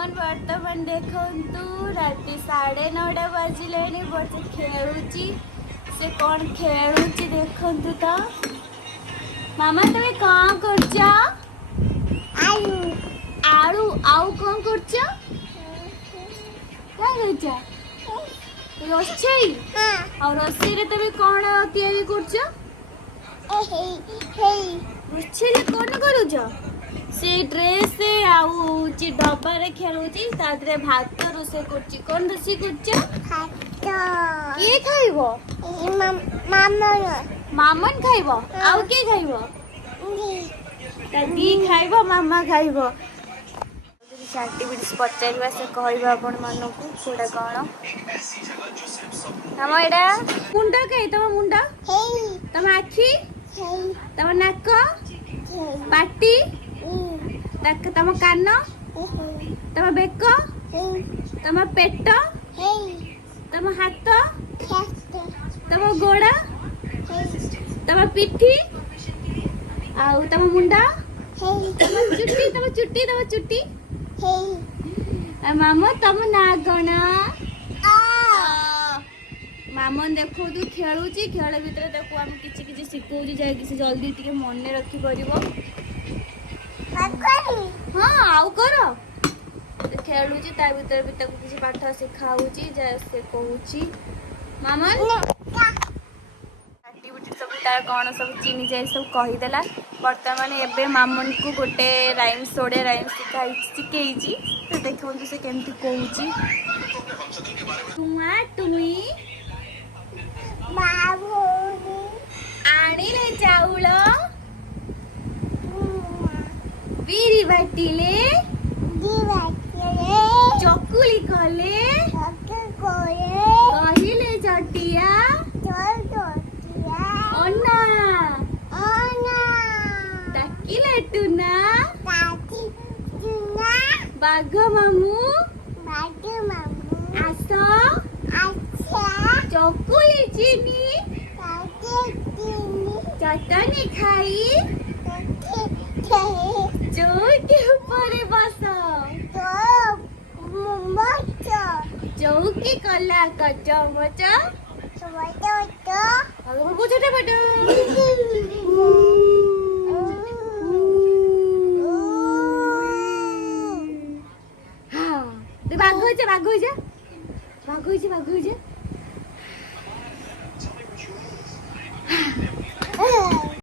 मामन वर्तमान देखु राति 9:30 बजिले बच्चे खेलुची से कौन खेलुची देखु तो मामा तुम्हें कौन करछ आलू आलू आउ कौन करछ क्या करछ रोषेई और रोषेई रे तुम्हें कौन तैयारी करछ रोषेई रे कौन करूछ से ड्रेस आउची डब्बा रे खेलुची तादरे भात रोषेई करछ कौन रोषेई करछ भात के खाइबो मामन मामन खाइबो आउ के खाइबो दी खाइबो मामा खाइबो एक्टिविटीज पचारिबा से कहबा आपण मानकू कोडा कोन हम एडा मुंडा के तम मुंडा तम आखी तम नाक पाटी तम कान तम बेक तम पेट तम हाथ तम गोड़ा तम पिठी आउ तम मुंडा तम चुट्टी मामा तम ना गणा मामन देखो तू खेलुची खेल भितर देखो हम किछि किछि सिखौची जाय कि जल्दी टिके मन रखी परिबो हां आउ करो खेलुची ता भितर भी तक किछि पाठ सिखाउची जे से कहूची मामन एक्टिविटी सब तार कौन सब चिनी जाए सब कहीदेला बर्तमान एबे मामन को गोटे राइम्स ओडे राइम्स शिखेची तो देखो से केमती कहूची तुमा तुमी आनिले चाउल बिरी बाटिले चकुली कले कहिले चटिया अन्ना डाकिले टुना बाघ मामू आस चकुली चीनी चटनी खाई चौकी ऊपर बस चौकी कला कचमच